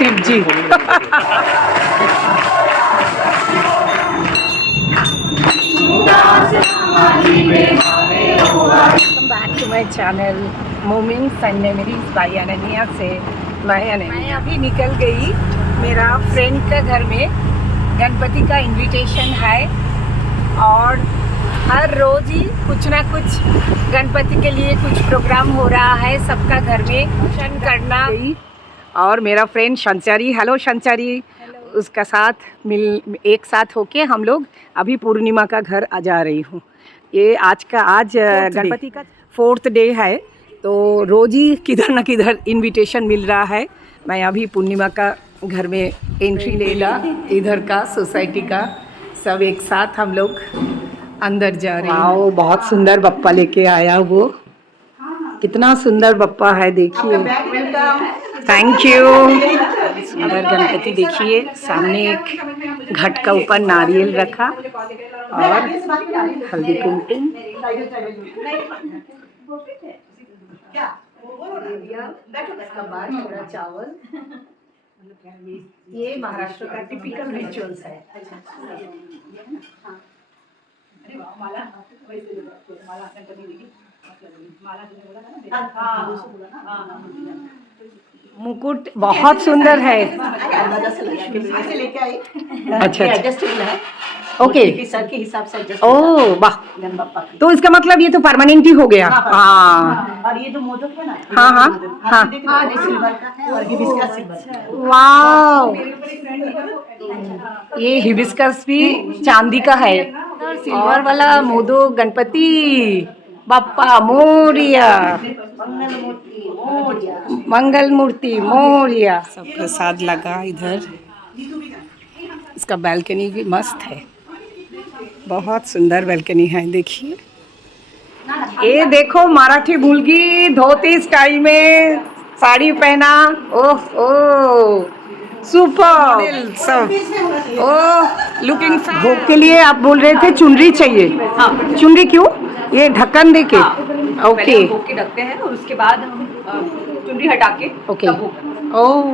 Shiv ji. Welcome back to my channel moments and memories by Ananya से। मैं अभी निकल गई मेरा फ्रेंड के घर में। गणपति का इनविटेशन है और हर रोज़ ही कुछ ना कुछ गणपति के लिए कुछ प्रोग्राम हो रहा है सबका घर में फंक्शन करना। और मेरा फ्रेंड शंचारी, हेलो शंचारी, उसका साथ एक साथ होके हम लोग अभी पूर्णिमा का घर आ जा रही हूँ। ये आज गणपति का 4th डे है, तो रोज़ ही किधर न किधर इनविटेशन मिल रहा है। मैं अभी पूर्णिमा का घर में एंट्री लेगा, इधर का सोसाइटी का सब एक साथ हम लोग अंदर जा रहे हैं। बहुत सुंदर बप्पा लेके आया, वो कितना सुंदर बप्पा है देखिए। Thank you. अगर गणपति देखिए सामने एक घट का ऊपर नारियल रखा और हल्दी कुमकुम, थोड़ा चावल। ये महाराष्ट्र का टिपिकल रिचुअल्स है। मुकुट बहुत सुंदर है। अच्छा, ओके, सर के हिसाब से एडजस्ट। ओह वाह, तो इसका मतलब ये तो परमानेंट ही हो गया। हाँ, और ये जो मोदक है ना, हाँ हाँ हाँ, सिल्वर का है और हिबिस्कस सिल्वर। वाह, ये हिबिस्कस भी चांदी का है। सिल्वर वाला मोदक गणपति बप्पा मोरिया, मंगल मूर्ति मोरिया। सब प्रसाद लगा इधर। इसका बालकनी भी मस्त है, बहुत सुंदर बालकनी है। देखिए, ये देखो मराठी मुलगी धोती स्टाइल में साड़ी पहना। ओह ओह, सुपर सब। ओह, लुकिंग। भोग के लिए आप बोल रहे थे चुनरी चाहिए। हाँ, चुनरी क्यों? ये ढक्कन दे के? ओके, भोग के ढकते हैं और उसके बाद हम चुनरी हटा के। ओके, ओह,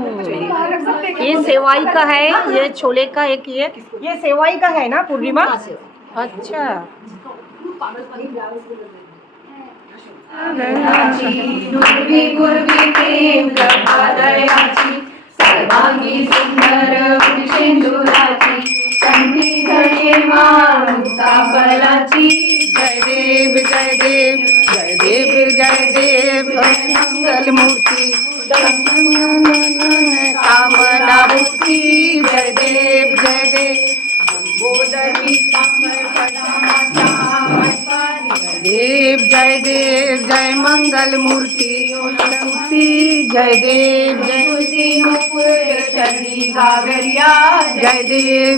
ये सेवाई का है, ये छोले का एक, ये सेवाई का है ना पूर्णिमा? अच्छा, सर्वांगी सुंदर शेंदुराची, कंठी घडे मुक्ता फलाची। जय देव जय देव जय देव जय देव, मंगल मूर्ती कामना मूर्ती। जय देव जय देव जय देव जय मंगल मूर्ति शक्ति। जय देव जय चरणी गागरिया। जय देव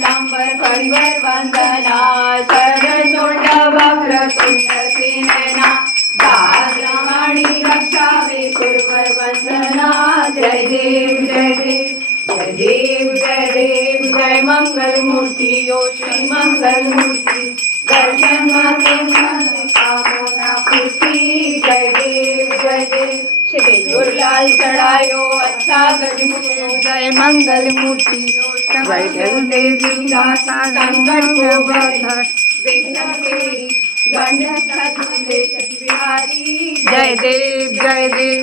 लांबर परिवर वंदना, सरसोंड वक्र तुंड सेनना, दाद्रवाणी रक्षावे सुरवर वंदना। जय देव जय देव जय देव जय देव जय मंगल मूर्ति यो श्री मंगल मूर्ति, दर्शन माते कामना पूर्ति। जय देव सिंदूरलाल चढ़ायो अच्छा गजमुखो। जय मंगल मूर्ति जय देवी दाता संकट को बंधन विघ्न तेरी गंध बिहारी। जय देव जय देव।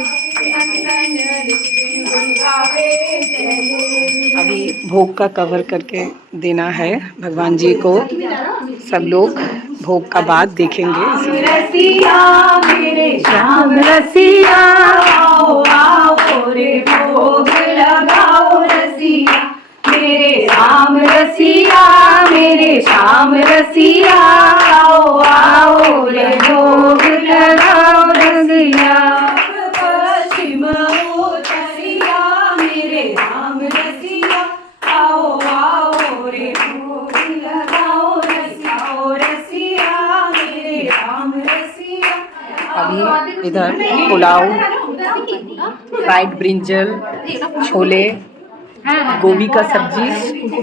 अभी भोग का कवर करके देना है भगवान जी को। सब लोग भोग का बाद देखेंगे। रसिया मेरे श्याम रसिया, आओ आओ रे भोग लगाओ रसिया। मेरे राम रसिया मेरे श्याम रसिया, आओ आओ रे भोग लगाओ रसिया। पश्चिम उत्तरिया मेरे राम रसिया, आओ आओ रे भोग लगाओ रसिया मेरे राम रसिया। अभी इधर पुलाव, फ्राइड ब्रिंजल, छोले, गोभी का सब्जी,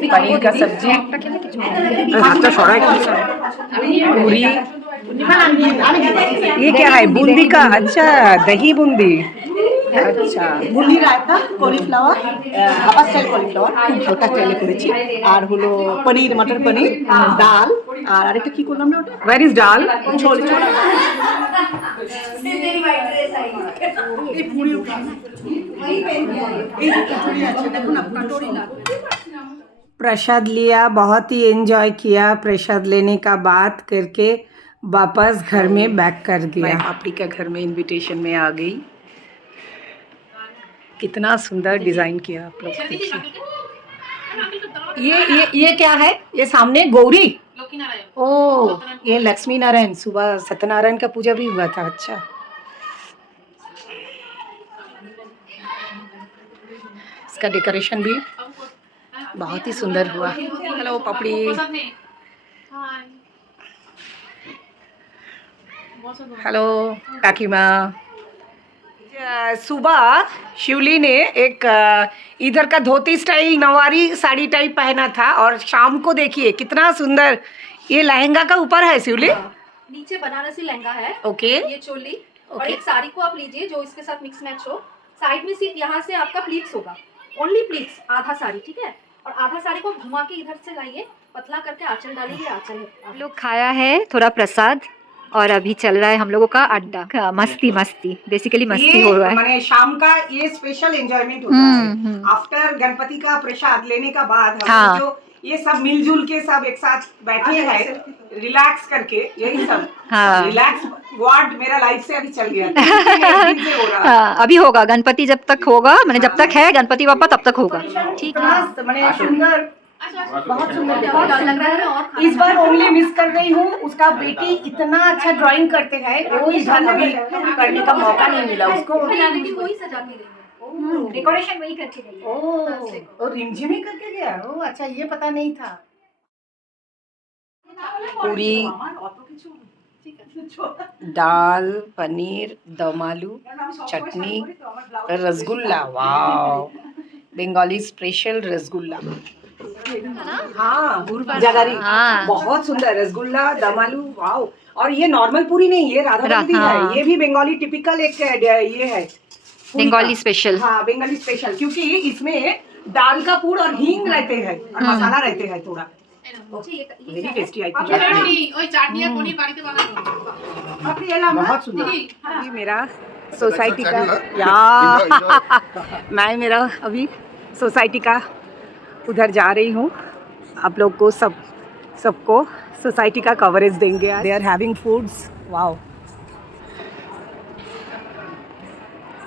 पनीर का सब्जी, पूरी। ये क्या है? बूंदी का? अच्छा, दही बूंदी। আচ্ছা মুরগি raita cauliflower dhaba style cauliflower খুব ঝোটা স্টাইলে করেছি আর হলো পনির মটর পনির ডাল আর আরেকটা কি করলাম না ওটা वेर इज डाल ঝোল ঝোল प्रसाद लिया, बहुत ही एंजॉय किया। प्रसाद लेने का बात करके वापस घर में बैक कर गया। पापड़ी का घर में इनविटेशन में आ गई। कितना सुंदर डिज़ाइन किया आप लोग देखिए। ये क्या है? ये सामने गौरी। ओ ये लक्ष्मी नारायण, सुबह सत्यनारायण का पूजा भी हुआ था। अच्छा इसका डेकोरेशन भी बहुत ही सुंदर हुआ। हेलो पपड़ी। हेलो काकी माँ। सुबह शिवली ने एक इधर का धोती स्टाइल नवारी साड़ी टाइप पहना था और शाम को देखिए कितना सुंदर ये लहंगा का ऊपर है शिवली। नीचे बनारसी लहंगा है। ओके ये चोली और एक साड़ी को आप लीजिए जो इसके साथ मिक्स मैच हो। साइड में सिर्फ यहाँ से आपका प्लीट्स होगा, ओनली प्लीट्स, आधा साड़ी, ठीक है। और आधा साड़ी को घुमा के इधर से लाइए, पतला करके आंचल डालिए, आंचल है। हम लोग खाया है थोड़ा प्रसाद और अभी चल रहा है हम लोगों का अड्डा। मस्ती मस्ती बेसिकली मस्ती हो रहा है। माने शाम का ये स्पेशल एंजॉयमेंट होता है आफ्टर गणपति का प्रसाद लेने का बाद हम हाँ। जो ये सब मिलजुल के सब एक साथ बैठे हैं रिलैक्स करके, यही सब हाँ। रिलैक्स वर्ड मेरा लाइफ से अभी चल गया। 3 दिन से हो रहा है। हाँ, अभी होगा गणपति जब तक होगा, मैंने जब तक है गणपति बापा तब तक होगा। ठीक है। माने सुंदर, बहुत सुंदर बहुत डर लग रहा है और इस बार ओनली मिस कर रही हूँ, उसका बेटी इतना अच्छा ड्राइंग करते हैं, वो इधर अभी करने का मौका नहीं मिला उसको। वही सजा के गई है, डेकोरेशन वही करके गई है। ओ रिमझिम ही करके गया। ओ अच्छा ये पता नहीं था। पूरी, दाल, पनीर, दम आलू, चटनी, रसगुल्ला। Wow, Bengali special rasgulla. हाँ जगारी, हाँ। बहुत सुंदर रसगुल्ला, दम आलू। वाओ, और ये नॉर्मल पूरी नहीं, ये राधा बंदी हाँ। है। ये भी बंगाली टिपिकल एक ये है बंगाली स्पेशल। हाँ बंगाली स्पेशल, क्योंकि इसमें दाल का पूड़ और हींग रहते हैं और मसाला रहते हैं थोड़ा। वेरी टेस्टी आई थी। बहुत सुंदर। ये मेरा सोसाइटी का मैं मेरा अभी सोसाइटी का उधर जा रही हूँ। आप लोग को सबको सोसाइटी का कवरेज देंगे। They are having foods. Wow,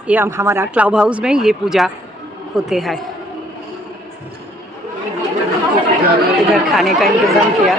ये हमारा क्लब हाउस में ये पूजा होते हैं। इधर खाने का इंतज़ाम किया।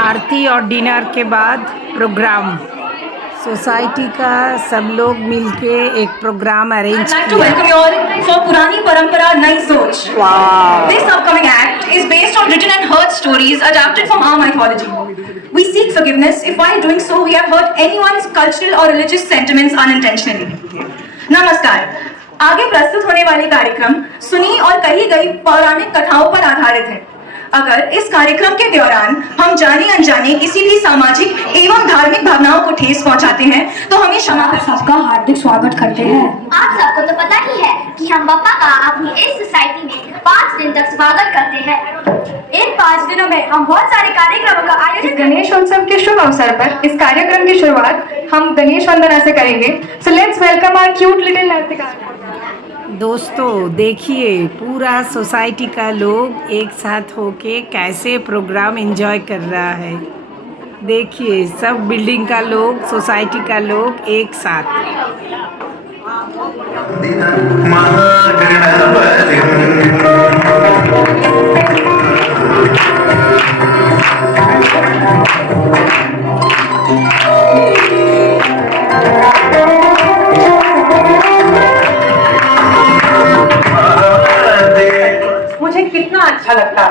आरती और डिनर के बाद प्रोग्राम, सोसाइटी का सब लोग मिलके एक program arrange I'd like to किया। welcome you all for Purani Parampara Nai Soch. वाह, This upcoming act is based on written and heard stories adapted from our mythology. We seek forgiveness if while doing so we have hurt anyone's cultural or religious sentiments unintentionally. नमस्कार। आगे प्रस्तुत होने वाले कार्यक्रम सुनी और कही गई पौराणिक कथाओं पर आधारित है। अगर इस कार्यक्रम के दौरान हम जाने अनजाने किसी भी सामाजिक एवं धार्मिक भावनाओं को ठेस पहुंचाते हैं तो हमें क्षमा कर सबका हार्दिक स्वागत करते हैं। आप सबको तो पता ही है कि हम बप्पा का अपनी इस सोसाइटी में 5 दिन तक स्वागत करते हैं। इन 5 दिनों में हम बहुत सारे कार्यक्रमों का आयोजन गणेश उत्सव के शुभ अवसर पर इस कार्यक्रम की शुरुआत हम गणेश वंदना से करेंगे। So let's welcome our cute little नर्तिका। दोस्तों देखिए पूरा सोसाइटी का लोग एक साथ होके कैसे प्रोग्राम एंजॉय कर रहा है। देखिए सब बिल्डिंग का लोग, सोसाइटी का लोग एक साथ। मुझे कितना अच्छा लगता है।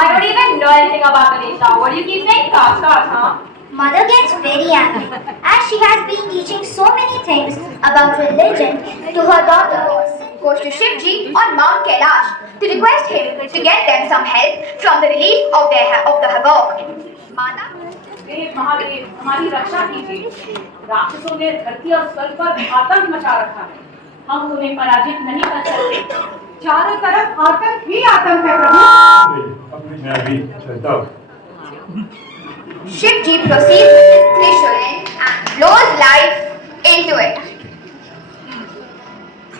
I don't even know anything about Ganesha. What do you keep saying? Huh? Mother gets very angry as she has been teaching so many things about religion to her daughter. Goes to Shivji on Mount Kailash to request him to get them some help from the relief of the havoc. Mata, देव महादेव हमारी रक्षा कीजिए। राक्षसों ने धरती और स्वर्ग पर आतंक मचा रखा है, हम उन्हें पराजित नहीं कर सकते। चारों तरफ आतंक ही आतंक है प्रभु। मैं अभी चलता हूँ। Shivji proceeds with his Trishul and blows life into it.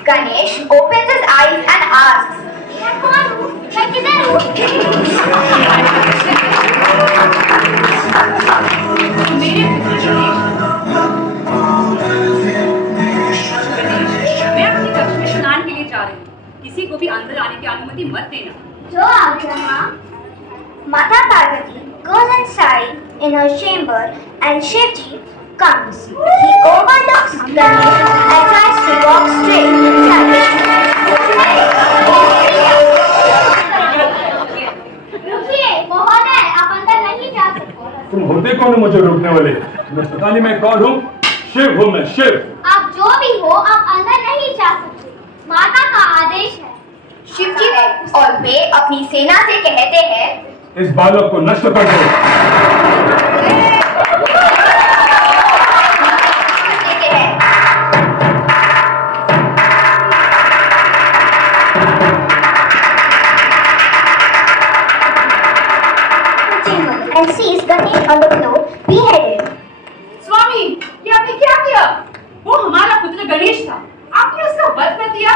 Ganesh opens his eyes and asks, मैं किधर हूँ? मेरे पुत्र मैं अपनी कक्ष में स्नान के लिए जा रही हूँ, किसी को भी अंदर आने की अनुमति मत देना। जो आज्ञा। Mata Parvati goes inside in her chamber and Shivji comes. He overlooks Ganesh and tries to walk straight inside. रुकिए, महोदय, आप अंदर नहीं जा सकते। तुम होते कौन हो मुझे रोकने वाले? मैं पता नहीं मैं कौन हूँ। शिव हूँ मैं, शिव। आप जो भी हो, आप अंदर नहीं जा सकते। माता का आदेश है। शिवजी और वे अपनी सेना से कहते हैं, इस बालक को नष्ट कर दो। and sees Ganesh on the floor, beheaded. स्वामी, ये आपने क्या किया? वो हमारा पुत्र गणेश था, आपने उसका वध कर दिया।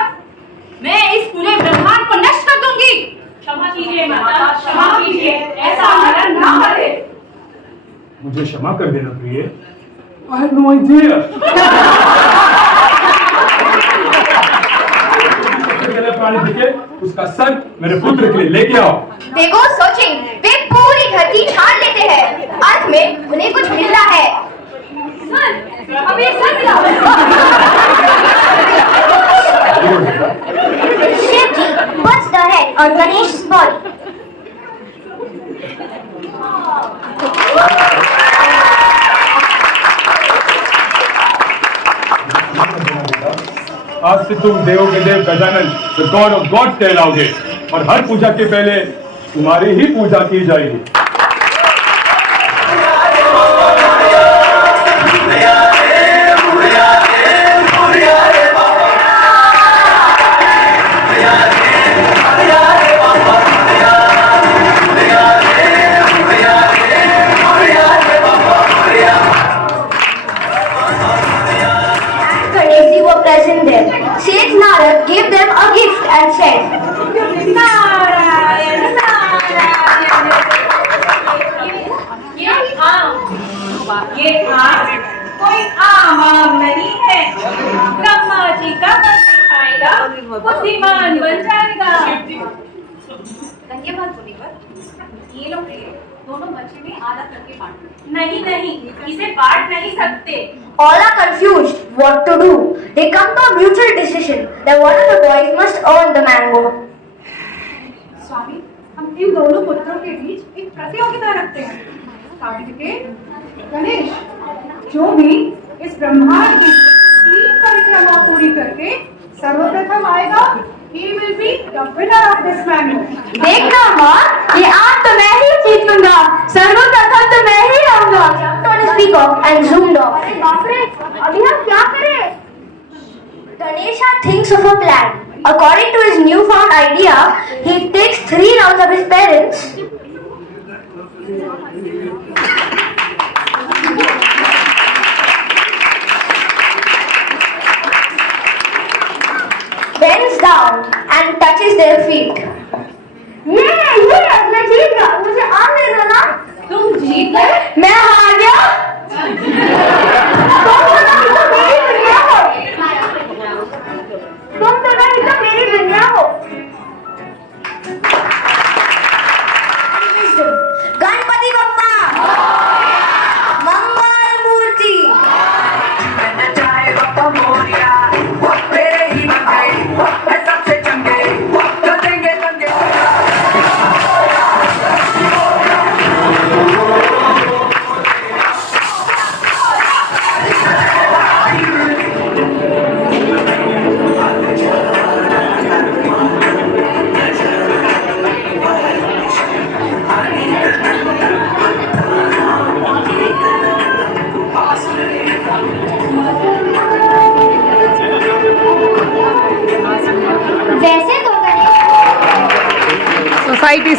मैं इस पूरे ब्रह्मांड को नष्ट कर दूंगी। क्षमा कीजिए माता, क्षमा कीजिए, ऐसा हमारा ना करे। मुझे क्षमा कर देना प्रिय। I have no idea. प्राणी दिखे, उसका सर मेरे पुत्र के लिए लेके आओ। They go searching. वे पूरी धरती छान लेते हैं। अंत में उन्हें कुछ मिलता है। सर, अब ये सर मिला। Shivji puts the head on Ganesh's body. आज से तुम देवों के देव Gajanan, the God of gods कहलाओगे और हर पूजा के पहले तुम्हारी ही पूजा की जाएगी। Present there. Sage Narad gave them a gift and said, ये आम कोई आम आम नहीं है। ब्रह्मा जी का बन खाएगा, बुद्धिमान बन जाएगा। धन्यवाद मुनिवर। ये लो प्रिय, दोनों बच्चे में आधा करके बांटो। नहीं नहीं, इसे बांट नहीं सकते। all are confused what to do. They come to a mutual decision that one of the boys must earn the mango. स्वामी, हम इन दोनों पुत्रों के बीच एक प्रतियोगिता रखते हैं। कार्तिकेय, गणेश, जो भी इस ब्रह्मांड की 3 परिक्रमा पूरी करके सर्वप्रथम आएगा, he will be the winner of this mango. देखना माँ, ये आम तो मैं ही जीतूंगा। सर्वप्रथम तो मैं ही आऊंगा। Don't speak off and zoomed off. अरे बाप रे, अभी हम क्या करें? Ganesha thinks of a plan. According to his newfound idea, he takes 3 rounds of his parents. Bends down and touches their feet. ये मैं जीत गया, मुझे आम दे दो ना। तुम जीत गए? मैं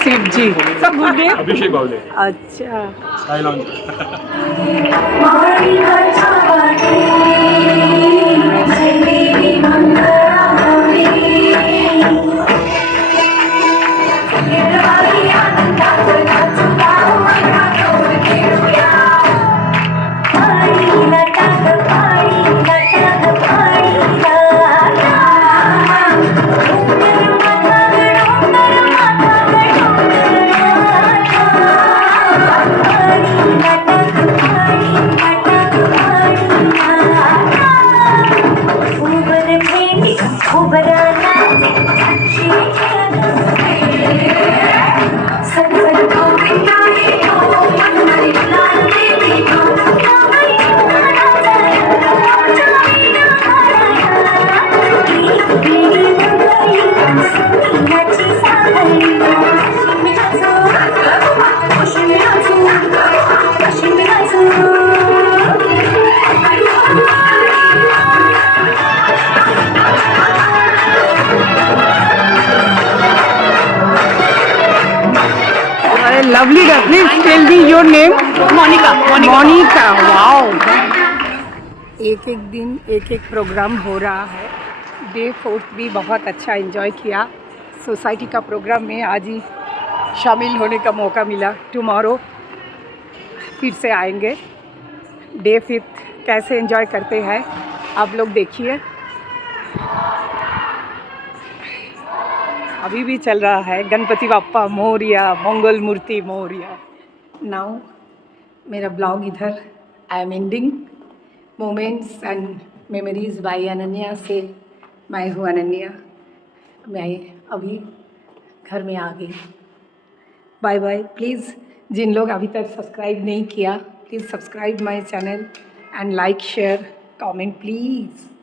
शिव जी सब भूल गए। अभिषेक बावले अच्छा sky launch lovely please tell me your name Monika Monika wow एक एक दिन एक एक प्रोग्राम हो रहा है डे 4 भी बहुत अच्छा एंजॉय किया सोसाइटी का प्रोग्राम में आज ही शामिल होने का मौका मिला टुमारो फिर से आएंगे डे 5 कैसे एंजॉय करते हैं आप लोग देखिए अभी भी चल रहा है गणपति बाप्पा मोरिया मंगल मूर्ति मोरिया नाउ मेरा ब्लॉग इधर I am ending moments and memories by Ananya से मैं हूँ अनन्या मैं अभी घर में आ गई बाय बाय प्लीज़ जिन लोग अभी तक सब्सक्राइब नहीं किया please subscribe my channel and like share comment please